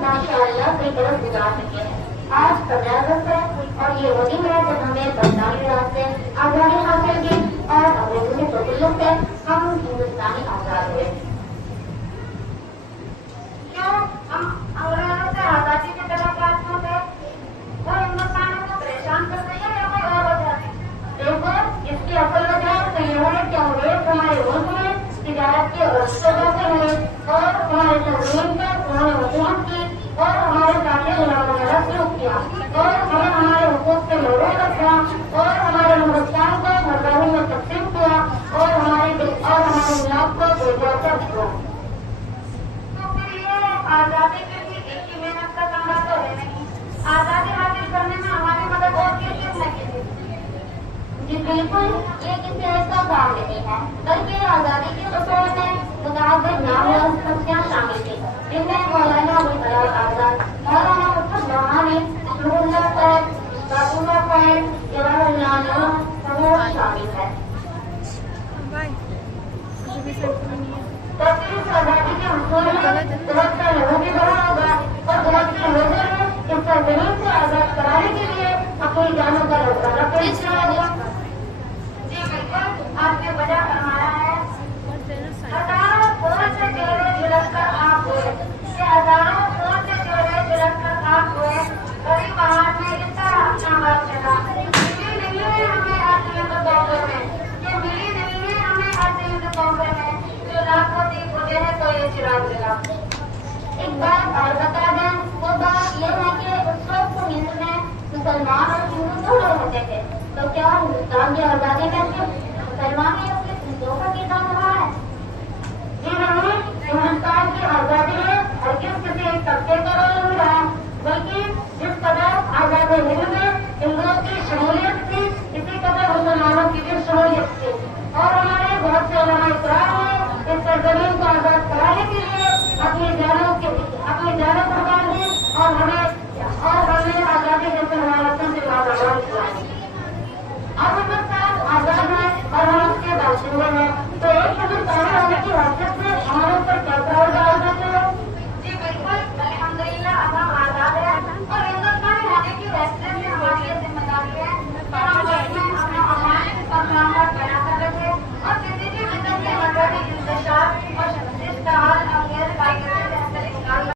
ماشاءاللہ کئی برس گزار چکے ہیں. آج 15 اگست ہے اور یہ وہ دن ہے جب ہمیں برطانوی راج سے آزادی حاصل کی اور انگریزوں کے تسلط سے ہم ہندوستانی آزاد ہوئے. کیوں ہم انگریزوں سے آزادی کی طرف کیوں تھے؟ وہ ہندوستانیوں کو پریشان کر رہی ہے یا کوئی اور وجہ ہے؟ دیکھو اس کی اصل وجہ تو یہ ہے کہ انگریز ہمارے ملک میں تجارت کے رشتوں سے ہوئے اور ہمارے تنظیم پر انہوں نے حکومت کی اور ہمارے ساتھی غلام وغیرہ سلوک کیا اور ہمیں ہمارے حقوق سے محروم رکھا اور ہمارے ہندوستان کو مذاہب میں تقسیم کیا اور ہمارے ملاق کو بھیجا کر دیا. تو پھر یہ آزادی کے لیے ایک کی محنت کا کام تو ہے نہیں. آزادی حاصل کرنے میں ہماری مدد اور کس نے کی تھی؟ جی بالکل، یہ کسی ایک کا کام نہیں ہے بلکہ آزادی کے اصول میں متعدد نام سنسیاں شامل تھی جن میں مولانا ابوالکلام آزاد، مولانا مصطفیٰ روحانی، نور اللہ صاحب، باقولہ صاحب، جواہر لال نہرو شامل ہے. تو پھر اس آزادی کے حصول میں بہت سے لوگوں کی بڑا ہوگا اور بہت سے لوگوں نے اس سرزمین کو آزاد کرانے کے لیے اپنی جانوں کا روزانہ پیش کیا گیا. جی بالکل، آپ نے وجہ فرمایا ہے. ہزاروں خون سے چہرے جھلک کر آپ ہوئے، یہ ہزاروں خون سے چہرے جھلک کر آپ ہوئے. بڑی بہار میں اس طرح اپنا بات چلا. ملی نہیں ہے ہمیں آج قومے میں، یہ ملی نہیں ہے ہمیں آج قومے میں جو لاکھوں دیپ ہوتے ہیں تو یہ چراغ جلا. ایک بات اور بتا دیں، وہ بات یہ ہے کہ اس وقت ہند میں مسلمان اور ہندو دونوں ہوتے تھے، تو کیا ہندوستان کی آزادی میں صرف مسلمان یا صرف ہندوؤں کا کردار رہا ہے؟ جی نہیں، ہندوستان کی آزادی